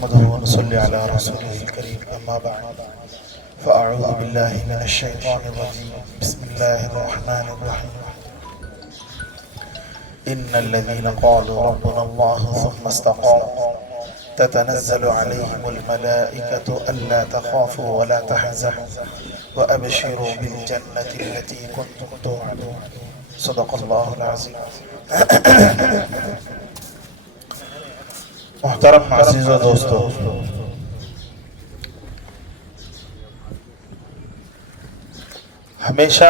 نحمده ونصلي على رسوله الكريم أما بعد فأعوذ بالله من الشيطان الرجيم بسم الله الرحمن الرحيم إن الذين قالوا ربنا الله ثم استقاموا تتنزل عليهم الملائكة ألا تخافوا ولا تحزنوا وأبشروا بالجنة التي كنتم توعدون صدق الله العظيم. محترم عزیز و دوستو، ہمیشہ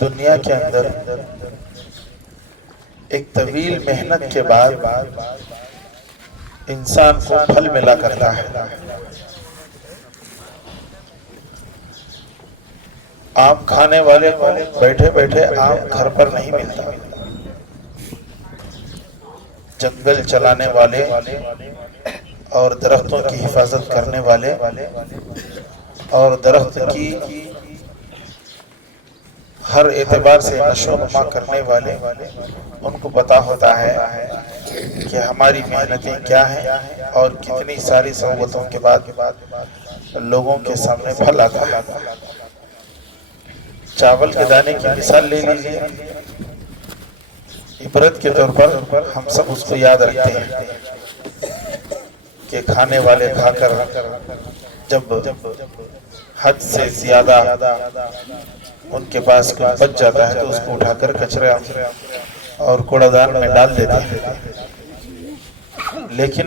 دنیا کے اندر ایک طویل محنت کے بعد انسان کو پھل ملا کرتا ہے. آم کھانے والے کو بیٹھے بیٹھے آم گھر پر نہیں ملتا. جنگل چلانے والے اور درختوں کی حفاظت کرنے والے اور درخت کی ہر اعتبار سے نشو و نما کرنے والے، ان کو پتا ہوتا ہے کہ ہماری محنتیں کیا ہیں اور کتنی ساری صعوبتوں کے بعد لوگوں کے سامنے پھل آتا ہے. چاول کے دانے کی مثال لے لیجیے. عبرت کے طور پر ہم سب اس کو یاد رکھتے ہیں کہ کھانے والے کھا کر جب حد سے زیادہ ان کے پاس کچھ بچ جاتا ہے تو اس کو اٹھا کر کچرے اور کوڑا دان میں ڈال دیتے ہیں. لیکن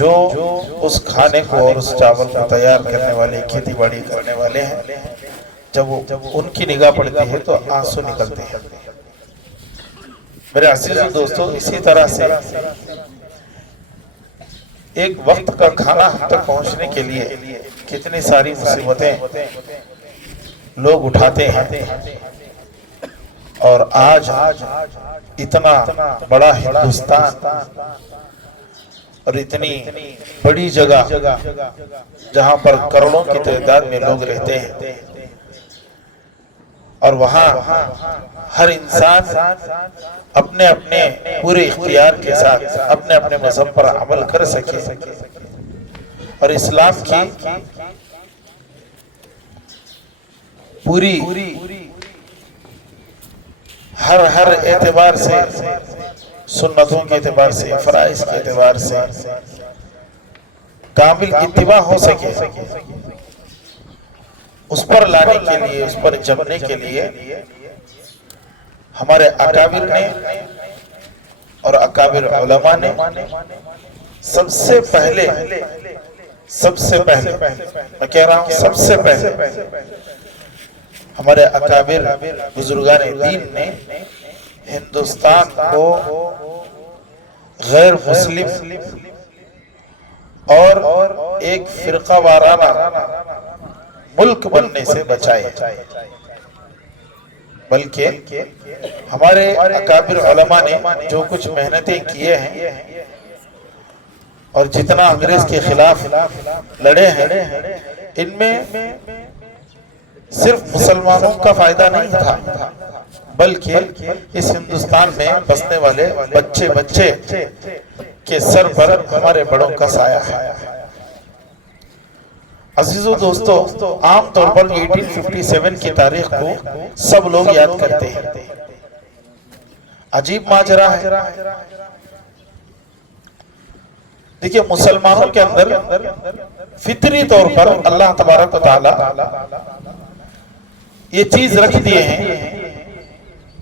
جو اس کھانے کو اور اس چاول کو تیار کرنے والے، کھیتی باڑی کرنے والے ہیں، جب ان کی نگاہ پڑتی ہے تو آنسو نکلتے ہیں. میرے عزیز دوستو، اسی طرح سے ایک وقت کا کھانا ہم تک پہنچنے کے لیے کتنی ساری مصیبتیں لوگ اٹھاتے ہیں. اور آج اتنا بڑا ہندوستان اور اتنی بڑی جگہ جہاں پر کروڑوں کی تعداد میں لوگ رہتے ہیں، اور وہاں ہر انسان اپنے اپنے پورے اختیار کے ساتھ اپنے اپنے مذہب پر عمل کر سکے اور اسلام کی پوری ہر اعتبار سے، سنتوں کے اعتبار سے، فرائض کے اعتبار سے کامل اتباع ہو سکے، اس پر لانے کے لیے، اس پر جمنے کے لیے ہمارے اکابر نے اور اکابر علماء نے سب سے پہلے میں کہہ رہا ہوں سب سے پہلے ہمارے اکابر بزرگان دین نے ہندوستان کو غیر مسلم اور ایک فرقہ وارانہ ملک بننے سے بچائے. بلکہ ہمارے اکابر علماء نے جو کچھ محنتیں کیے ہیں اور جتنا انگریز کے خلاف لڑے ہیں، ان میں صرف مسلمانوں کا فائدہ نہیں تھا، بلکہ اس ہندوستان میں بسنے والے بچے کے سر پر ہمارے بڑوں کا سایہ ہے. عزیزو دوستو، عام طور پر 1857 کی تاریخ کو سب لوگ یاد کرتے ہیں. عجیب ماجرا ہے. دیکھیں، مسلمانوں کے اندر فطری طور پر اللہ تبارک و تعالی یہ چیز رکھ دیے ہیں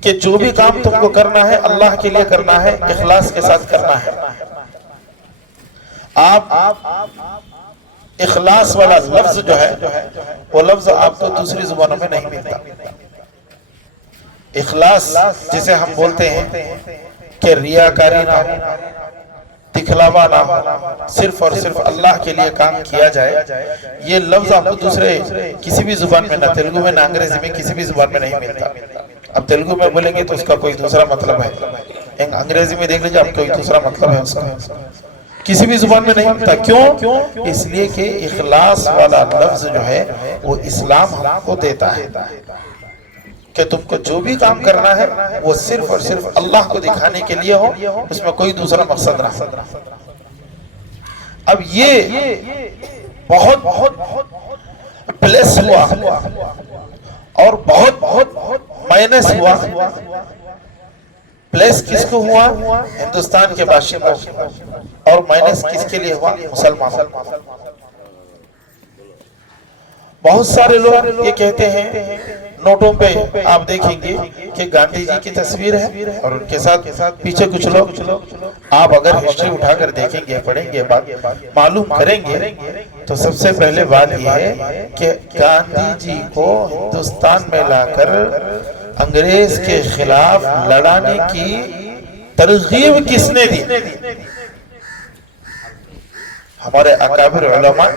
کہ جو بھی کام تم کو کرنا ہے اللہ کے لیے کرنا ہے، اخلاص کے ساتھ کرنا ہے. آپ اخلاص والا لفظ جو ہے وہ لفظ آپ کو دوسری زبانوں میں نہیں ملتا. اخلاص جسے ہم بولتے ہیں کہ ریاکاری نہ ہو، دکھلاوا نہ ہو، صرف اور صرف اللہ کے لیے کام کیا جائے، یہ لفظ آپ کو دوسرے کسی بھی زبان میں، نہ تیلگو میں نہ انگریزی میں، کسی بھی زبان میں نہیں ملتا. اب تیلگو میں بولیں گے تو اس کا کوئی دوسرا مطلب ہے، انگریزی میں دیکھ لیجئے آپ کوئی دوسرا مطلب ہے اس کا. کسی بھی زبان میں نہیں ملتا. کیوں؟ اس لیے کہ اخلاص والا لفظ جو ہے وہ اسلام ہم کو دیتا ہے کہ تم کو جو بھی کام کرنا ہے وہ صرف اور صرف اللہ کو دکھانے کے لیے ہو، اس میں کوئی دوسرا مقصد نہ ہو۔ اب یہ بہت پلس ہوا اور بہت مائنس ہوا۔ پلس کس کو ہوا؟ ہندوستان کے باشندوں، اور مائنس کس کے لیے ہوا؟ مسلمانوں۔ بہت سارے لوگ یہ کہتے ہیں، نوٹوں پہ آپ دیکھیں گے کہ گاندھی جی کی تصویر ہے اور ان کے ساتھ پیچھے کچھ لوگ۔ آپ اگر ہسٹری اٹھا کر دیکھیں گے، پڑھیں گے، معلوم کریں گے، تو سب سے پہلے بات یہ ہے کہ گاندھی جی کو ہندوستان میں لا کر انگریز کے خلاف لڑانے کی ترغیب کس نے دی؟ ہمارے اکابر علماء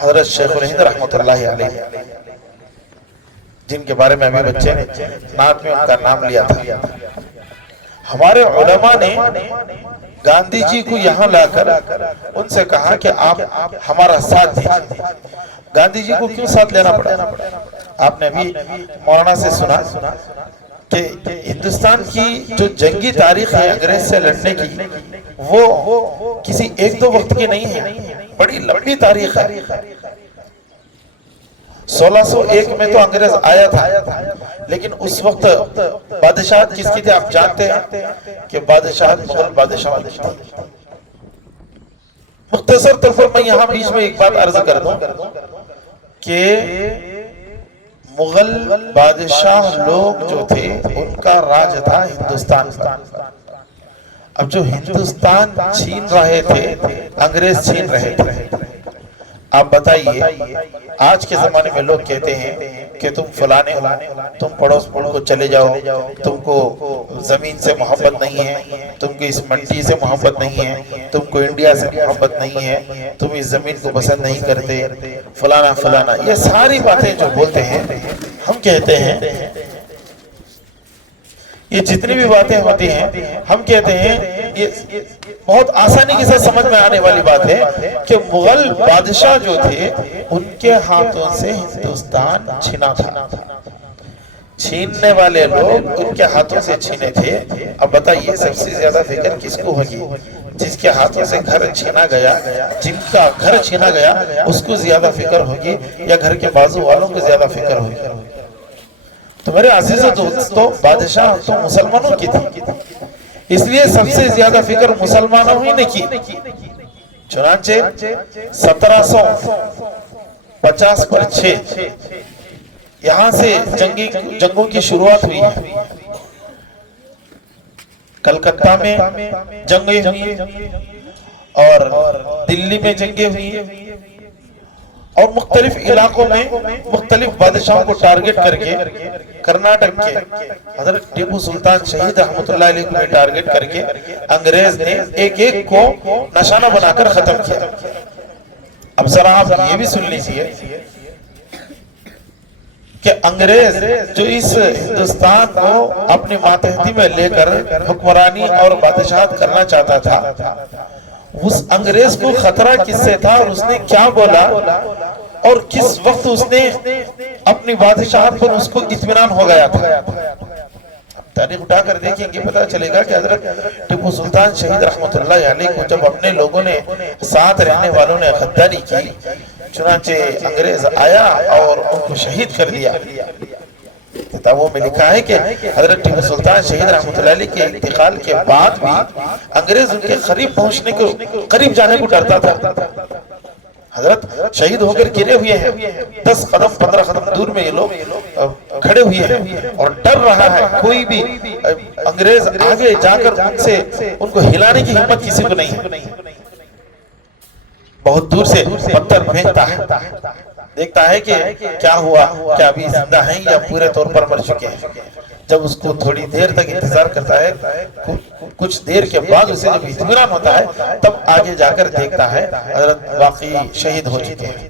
حضرت شیخ الہند رحمۃ اللہ علیہ، جن کے بارے میں ابھی بچے نے نعت میں ان کا نام لیا تھا۔ ہمارے علماء نے گاندھی جی کو یہاں لا کر ان سے کہا کہ آپ ہمارا ساتھ دیجیے۔ گاندھی جی کو کیوں ساتھ لینا پڑا؟ آپ نے ابھی مولانا سے سنا کہ ہندوستان کی جو جنگی تاریخ ہے انگریز سے لڑنے کی، وہ کسی ایک دو وقت کی نہیں ہے، بڑی لمبی تاریخ ہے۔ 1601 میں تو انگریز آیا تھا، لیکن اس وقت بادشاہت کس کی تھی آپ جانتے ہیں کہ بادشاہت مغل بادشاہوں کی تھی۔ مختصر طور پر میں یہاں بیچ میں ایک بات عرض کر دوں کہ مغل بادشاہ لوگ جو تھے ان کا راج تھا ہندوستان پر۔ اب جو ہندوستان چھین رہے تھے انگریز چھین رہے تھے۔ آپ بتائیے، آج کے زمانے میں لوگ کہتے ہیں کہ تم فلانے ہو، تم پڑوس ملک کو چلے جاؤ، تم کو زمین سے محبت نہیں ہے، تم کو اس مٹی سے محبت نہیں ہے، تم کو انڈیا سے محبت نہیں ہے، تم اس زمین کو پسند نہیں کرتے، فلانا فلانا، یہ ساری باتیں جو بولتے ہیں، ہم کہتے ہیں یہ جتنی بھی باتیں ہوتی ہیں، ہم کہتے ہیں یہ بہت آسانی کے ساتھ سمجھ میں آنے والی بات ہے کہ مغل بادشاہ جو تھے ان کے ہاتھوں سے ہندوستان چھینا تھا۔ چھیننے والے لوگ ان کے ہاتھوں سے چھینے تھے۔ اب بتائیے سب سے زیادہ فکر کس کو ہوگی؟ جس کے ہاتھوں سے گھر چھینا گیا، جن کا گھر چھینا گیا، اس کو زیادہ فکر ہوگی یا گھر کے بازو والوں کو زیادہ فکر ہوگی؟ تو میرے عزیز و دوستو، بادشاہ تو مسلمانوں کی تھی، اس لیے سب سے زیادہ فکر مسلمانوں ہی نے کی۔ چنانچہ 1750/6 یہاں سے جنگوں کی شروعات ہوئی ہے۔ کلکتہ میں جنگیں ہوئی اور دلی میں جنگیں ہوئی، اور مختلف علاقوں میں مختلف بادشاہوں کو ٹارگٹ کر کے، کرناٹک کے حضرت ٹیپو سلطان شہید رحمۃ اللہ علیہ کو ٹارگٹ کر کے انگریز نے ایک ایک کو نشانہ بنا کر ختم کیا۔ اب ذرا آپ یہ بھی سن لیجئے کہ انگریز جو اس ہندوستان کو اپنی ماتحتی میں لے کر حکمرانی اور بادشاہت کرنا چاہتا تھا، اس انگریز کو خطرہ کس سے تھا اور اس نے کیا بولا اور کس وقت اس نے اپنی بادشاہت پر اس کو اطمینان ہو گیا تھا؟ تاریخ اٹھا کر دیکھیں گے، پتہ چلے گا کہ حضرت ٹیپو سلطان شہید رحمۃ اللہ علیہ کو جب اپنے لوگوں نے، ساتھ رہنے والوں نے غداری کی، چنانچہ انگریز آیا اور ان کو شہید کر دیا۔ کتابوں میں لکھا ہے کہ حضرت ٹیپو سلطان شہید رحمۃ اللہ علیہ کے انتقال کے بعد بھی انگریز ان کے قریب پہنچنے کو، قریب جانے کو ڈرتا تھا۔ حضرت شہید ہو کر گرے ہوئے ہیں، 10 قدم 15 قدم دور میں یہ لوگ کھڑے ہوئے ہیں اور ڈر رہا ہے، کوئی بھی انگریز آگے جا کر ان کو ہلانے کی ہمت کسی کو نہیں ہے۔ بہت دور سے پتھر پھینکتا ہے، دیکھتا ہے کہ کیا ہوا، کیا ابھی زندہ ہیں یا پورے طور پر مر چکے ہیں۔ جب اس کو تھوڑی دیر تک انتظار کرتا ہے، کچھ دیر کے بعد اسے جب اطمینان ہوتا ہے، تب آگے جا کر دیکھتا ہے حضرت واقعی شہید ہو چکے ہیں۔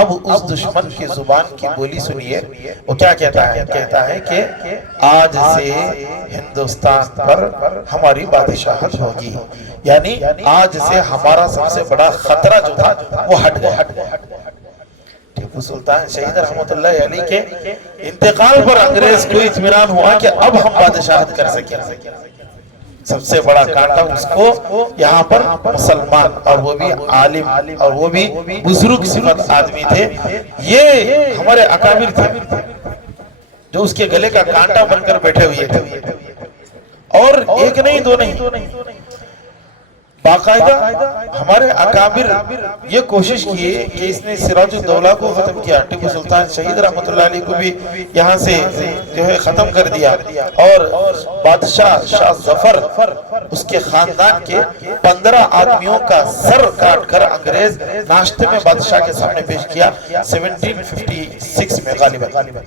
اب اس دشمن کی زبان کی بولی سنیے، وہ کیا کہتا ہے؟ کہتا ہے کہ آج سے ہندوستان پر ہماری بادشاہت ہوگی، یعنی آج سے ہمارا سب سے بڑا خطرہ جو تھا وہ ہٹ گیا۔ ٹیپو سلطان شہید رحمت اللہ علیہ کے انتقال پر انگریز کو اطمینان ہوا کہ اب ہم بادشاہت کر سکیں. سب سے بڑا کانٹا اس کو یہاں پر مسلمان اور وہ بھی عالم اور وہ بھی بزرگ صفت آدمی تھے. یہ ہمارے اکابر تھے جو اس کے گلے کا کانٹا بن کر بیٹھے ہوئے تھے. اور ایک نہیں دو نہیں باقاعدہ ہمارے اکابر یہ کوشش کیے کہ اس نے سراج الدولہ کو ختم کیا. ٹیپو سلطان شہید رحمت اللہ علیہ کو بھی یہاں سے جو ہے ختم کر دیا. اور بادشاہ شاہ ظفر اس کے خاندان کے 15 آدمیوں کا سر کاٹ کر انگریز ناشتے میں بادشاہ کے سامنے پیش کیا 1756 میں غالباً.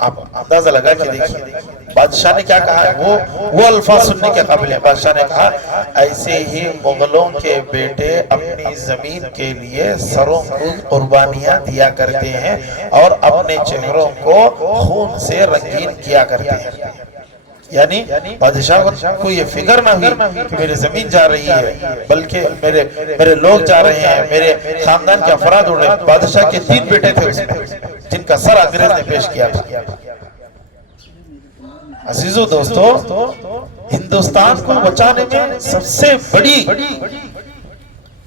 آپ اندازہ لگا کہ دیکھیے بادشاہ نے کیا کہا ہے. وہ الفاظ سننے کے قابل ہے. بادشاہ نے کہا ایسے ہی مغلوں کے بیٹے اپنی زمین کے لیے سروں کو قربانیاں دیا کرتے ہیں اور اپنے چہروں کو خون سے رنگین کیا کرتے ہیں. یعنی بادشاہ کو یہ فکر نہ ہوئی کہ میری زمین جا رہی ہے بلکہ میرے لوگ جا رہے ہیں, میرے خاندان کے افراد اڑ رہے ہیں. بادشاہ کے 3 بیٹے تھے اس میں جن کا سر انگریز نے پیش کیا تھا. عزیزو دوستو, ہندوستان کو بچانے میں سب سے بڑی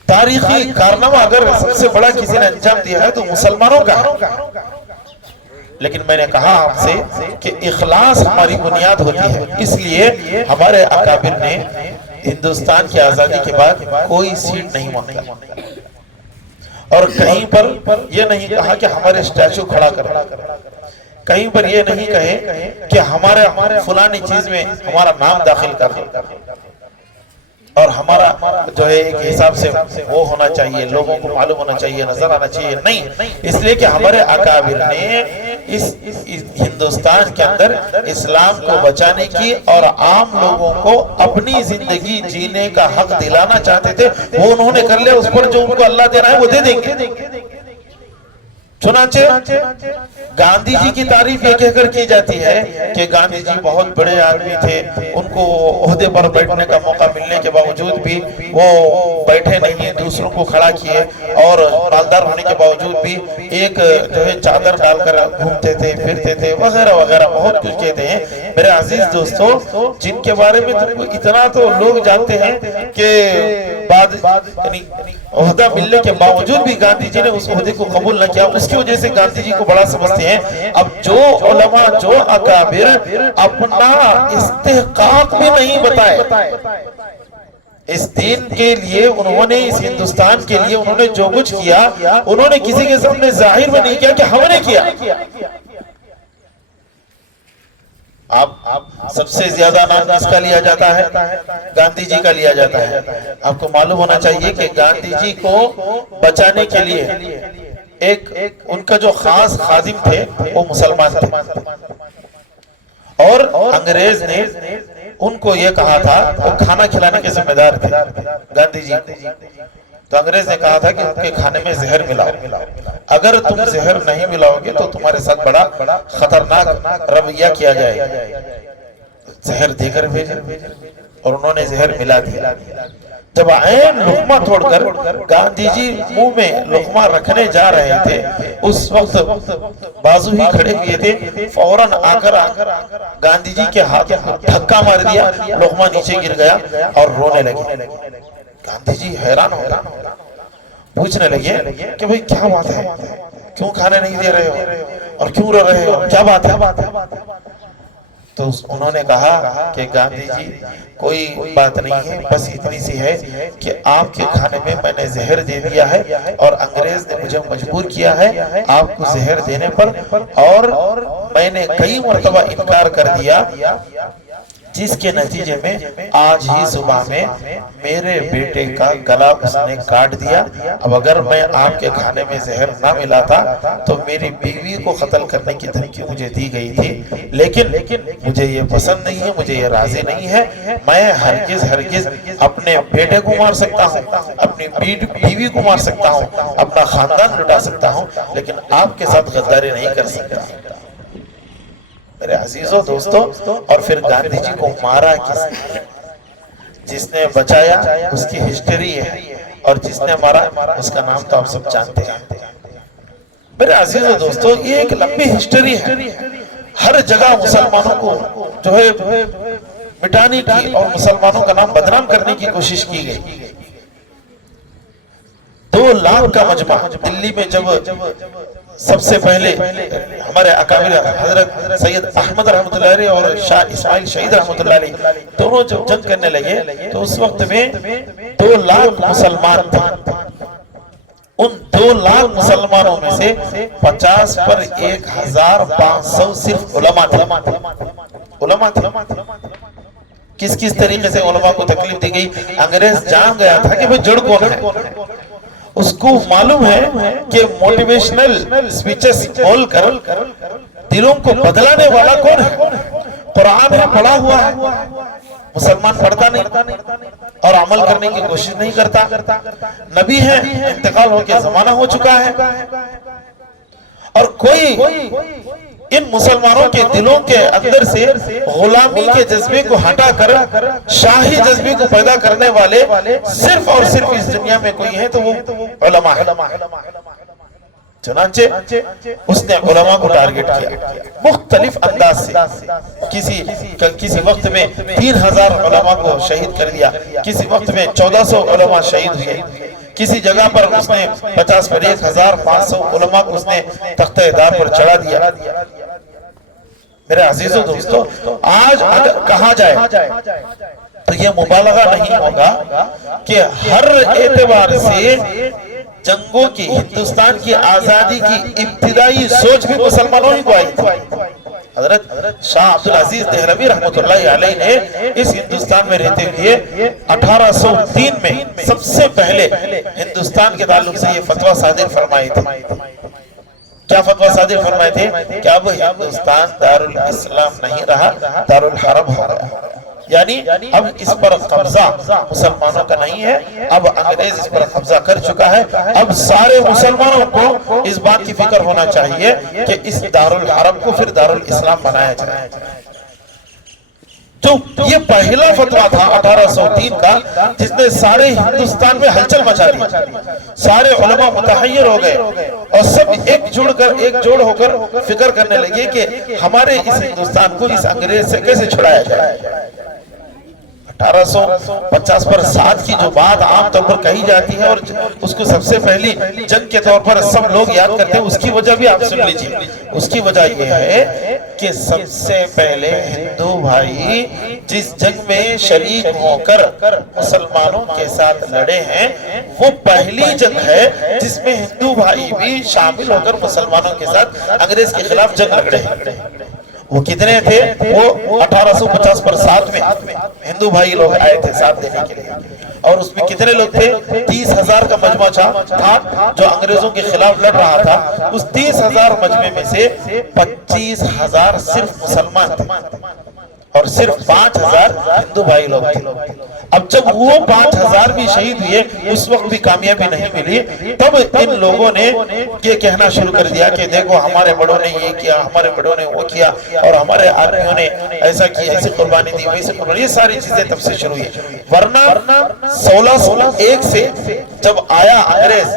تاریخی کارنامہ اگر سب سے بڑا کسی نے انجام دیا ہے تو مسلمانوں کا. لیکن میں نے کہا آپ سے کہ اخلاص ہماری بنیاد ہوتی ہے. اس لیے ہمارے اکابر نے ہندوستان کی آزادی کے بعد کوئی سیٹ نہیں مانگا اور کہیں پر یہ نہیں کہا کہ ہمارے اسٹیچو کھڑا کریں, کہیں پر یہ نہیں کہے کہ ہمارے فلانی چیز میں ہمارا نام داخل کر دیں اور ہمارا جو ہے ایک حساب سے وہ ہونا چاہیے, لوگوں کو معلوم ہونا چاہیے, نظر آنا چاہیے. نہیں, اس لیے کہ ہمارے اکابر نے اس ہندوستان کے اندر اسلام کو بچانے کی اور عام لوگوں کو اپنی زندگی جینے کا حق دلانا چاہتے تھے. وہ انہوں نے کر لیا, اس پر جو ان کو اللہ دے رہا ہے وہ دے دیں گے. چنانچہ گاندھی جی کی تعریف یہ کہہ کر کی جاتی ہے کہ گاندھی جی بہت بڑے آدمی تھے, ان کو عہدے پر بیٹھنے کا موقع ملنے کے باوجود بھی وہ بیٹھے نہیں, دوسروں کو کھڑا کیے اور مالدار ہونے کے باوجود بھی ایک جو ہے چادر ڈال کر گھومتے تھے, پھرتے تھے وغیرہ وغیرہ بہت کچھ کہتے ہیں. میرے عزیز دوستو, جن کے بارے میں تم کو اتنا تو لوگ جانتے ہیں کہ عہدہ ملنے کے باوجود بھی گاندھی جی نے اس عہدے کو قبول نہ کیا, اس کی وجہ سے گاندھی جی کو بڑا سمجھتے ہیں. اب جو علماء, جو اکابر اپنا استحقاق بھی نہیں بتائے اس دین کے لیے, انہوں نے اس ہندوستان کے لیے انہوں نے جو کچھ کیا انہوں نے کسی کے سامنے ظاہر بھی نہیں کیا کہ ہم نے کیا. آپ سب سے زیادہ نام کس کا لیا جاتا ہے؟ گاندھی جی کا لیا جاتا ہے. آپ کو معلوم ہونا چاہیے کہ گاندھی جی کو بچانے کے لیے ایک ان کا جو خاص خادم تھے وہ مسلمان تھے اور انگریز نے ان کو یہ کہا تھا, وہ کھانا کھلانے کے ذمہ دار تھے گاندھی جی. تو انگریز نے کہا تھا کہ ان کے کھانے میں زہر ملاؤ, اگر تم زہر نہیں ملاؤ گے تو تمہارے ساتھ بڑا خطرناک رویہ کیا جائے گا. زہر دے کر بھیجے اور انہوں نے زہر ملا دیا. جب عین لقمہ توڑ کر گاندھی جی منہ میں لقمہ رکھنے جا رہے تھے, اس وقت بازو ہی کھڑے ہوئے تھے, فوراً آ کر گاندھی جی کے ہاتھ کو دھکا مار دیا, لقمہ نیچے گر گیا اور رونے لگے. گاندھی جی حیران ہو گئے, پوچھنے لگے کہ بھئی کیا بات ہے, کیوں کھانے نہیں دے رہے ہو اور کیوں رو رہے ہو, کیا بات ہے؟ تو انہوں نے کہا کہ گاندھی جی کوئی بات نہیں ہے, بس اتنی سی ہے کہ آپ کے کھانے میں میں نے زہر دے دیا ہے اور انگریز نے مجھے مجبور کیا ہے آپ کو زہر دینے پر, اور میں نے کئی مرتبہ انکار کر دیا, جس کے نتیجے میں آج ہی صبح میں میرے بیٹے کا گلا اس نے کاٹ دیا. اب اگر میں آپ کے کھانے میں زہر نہ ملاتا تو میری بیوی کو قتل کرنے کی دھمکی مجھے دی گئی تھی, لیکن مجھے یہ پسند نہیں ہے, مجھے یہ راضی نہیں ہے. میں ہرگز اپنے بیٹے کو مار سکتا ہوں, اپنی بیوی کو مار سکتا ہوں, اپنا خاندان لٹا سکتا ہوں, لیکن آپ کے ساتھ غداری نہیں کر سکتا. میرے عزیزو دوستو, اور پھر گاندھی جی کو مارا کس نے؟ جس نے بچایا اس کی ہسٹری ہے، اور جس نے مارا اس کا نام تو آپ سب جانتے ہیں۔ میرے عزیز و دوستو، یہ ایک لمبی ہسٹری ہے، ہر جگہ مسلمانوں کو جو ہے مٹانے کی اور مسلمانوں کا نام بدنام کرنے کی کوشش کی گئی۔ 2 لاکھ کا مجمع دلی میں جب سب سے پہلے ہمارے اکابر حضرت سید احمد رحمۃ اللہ علیہ اور شاہ اسماعیل شہید رحمۃ اللہ علیہ دونوں جب جنگ کرنے لگے تو اس وقت میں 2 لاکھ مسلمان تھے۔ ان 2 لاکھ مسلمانوں میں سے 50 پر 1500 صرف علماء تھے۔ علماء تھے۔ کس کس طریقے سے علماء کو تکلیف دی گئی؟ انگریز جان گیا تھا کہ وہ جڑ کون ہے، اس کو معلوم ہے کہ موٹیویشنل سپیچز بول کر دلوں کو بدلانے والا کون ہے؟ قرآن ہے، پڑھا ہوا ہے، مسلمان پڑھتا نہیں اور عمل کرنے کی کوشش نہیں کرتا۔ نبی ہے، انتقال ہو کے زمانہ ہو چکا ہے، اور کوئی ان مسلمانوں کے دلوں کے اندر سے غلامی کے جذبے کو ہٹا کر شاہی جذبے کو پیدا کرنے والے صرف اور صرف اس دنیا میں کوئی ہے تو وہ علماء ہے۔ چنانچہ اس نے علماء کو ٹارگٹ کیا مختلف انداز سے۔ کسی وقت میں 3000 علماء کو شہید کر دیا، کسی وقت میں 1400 علماء شہید ہوئے، کسی جگہ پر اس نے 50 پر 1500 علماء کو اس نے تختہ دار پر چڑھا دیا۔ میرے عزیزو دوستو، آج اگر کہا جائے تو یہ مبالغہ نہیں ہوگا کہ ہر اعتبار سے جنگوں کی، ہندوستان کی آزادی کی ابتدائی سوچ بھی مسلمانوں ہی کو آئی تھی۔ حضرت شاہ عبدالعزیز دہلوی رحمۃ اللہ علیہ نے اس ہندوستان میں رہتے ہوئے 1803 میں سب سے پہلے ہندوستان کے تعلق سے یہ فتویٰ صادر فرمائے تھے۔ کیا فتویٰ صادر فرمائے تھے کہ اب ہندوستان دارالاسلام نہیں رہا، دارالحرب ہو گیا، یعنی اب اس پر قبضہ مسلمانوں کا نہیں ہے، اب انگریز اس پر قبضہ کر چکا ہے۔ اب سارے مسلمانوں کو اس بات کی فکر ہونا چاہیے کہ اس دارالحرب کو پھر دارالاسلام بنایا جائے۔ تو یہ پہلا فتویٰ تھا 1803 کا جس نے سارے ہندوستان میں ہلچل مچا دی، سارے علماء متحیر ہو گئے اور سب ایک جوڑ ہو کر فکر کرنے لگے کہ ہمارے اس ہندوستان کو اس انگریز سے کیسے چھڑایا جائے۔ 1850 پر 7 کی جو بات عام طور پر کہی جاتی ہے اور اس کو سب سے پہلی جنگ کے طور پر سب لوگ یاد کرتے ہیں، اس کی وجہ بھی آپ سن لیجئے۔ اس کی وجہ یہ ہے کہ سب سے پہلے ہندو بھائی جس جنگ میں شریک ہو کر مسلمانوں کے ساتھ لڑے ہیں وہ پہلی جنگ ہے جس میں ہندو بھائی بھی شامل ہو کر مسلمانوں کے ساتھ انگریز کے خلاف جنگ لڑے ہیں۔ وہ کتنے تھے؟ وہ 1850 پر 7 میں ہندو بھائی لوگ آئے تھے ساتھ دینے کے لیے، اور اس میں کتنے لوگ تھے؟ 30,000 کا مجمع تھا جو انگریزوں کے خلاف لڑ رہا تھا۔ اس 30,000 مجمع میں سے 25,000 صرف مسلمان تھے اور صرف 5,000 ہندو بھائی لوگ تھے۔ اب جب وہ 5,000 بھی شہید ہوئے، اس وقت بھی کامیابی نہیں ملی، تب ان لوگوں نے یہ کہنا شروع کر دیا کہ دیکھو ہمارے بڑوں نے یہ کیا، ہمارے بڑوں نے وہ کیا، اور ہمارے آدمیوں نے ایسا کیا، ایسی قربانی دی، ویسے قربانی، یہ ساری چیزیں تب سے شروع ہوئی۔ ورنہ 1601 سے جب آیا انگریز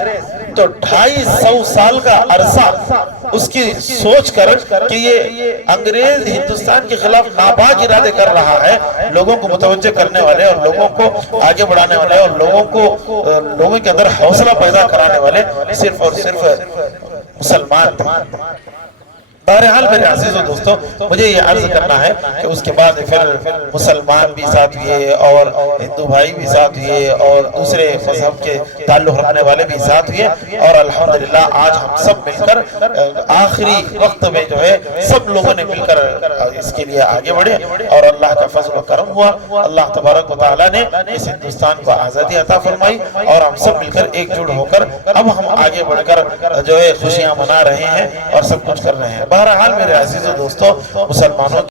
تو 250 سال کا عرصہ اس کی سوچ کر کہ یہ انگریز ہندوستان کے خلاف ناپاک ارادے کر رہا ہے، لوگوں کو متوجہ کرنے والے اور لوگوں کو آگے بڑھانے والے اور لوگوں کے اندر حوصلہ پیدا کرانے والے صرف اور صرف مسلمان تھے۔ بہرحال میرے عزیز و دوستو، مجھے یہ عرض کرنا ہے کہ اس کے بعد پھر مسلمان بھی ساتھ ہوئے اور ہندو بھائی بھی ساتھ ہوئے اور دوسرے مذہب کے تعلق رکھنے والے بھی ساتھ ہوئے، اور الحمدللہ آج ہم سب مل کر آخری وقت میں جو ہے سب لوگوں نے مل کر اس کے لیے آگے بڑھے اور اللہ کا فضل و کرم ہوا۔ اللہ تبارک و تعالیٰ نے اس ہندوستان کو آزادی عطا فرمائی اور ہم سب مل کر ایک جڑ ہو کر اب ہم آگے بڑھ کر جو ہے خوشیاں منا رہے ہیں اور سب کچھ کر رہے ہیں۔ بہرحال میرے عزیز و دوستو، مسلمانوں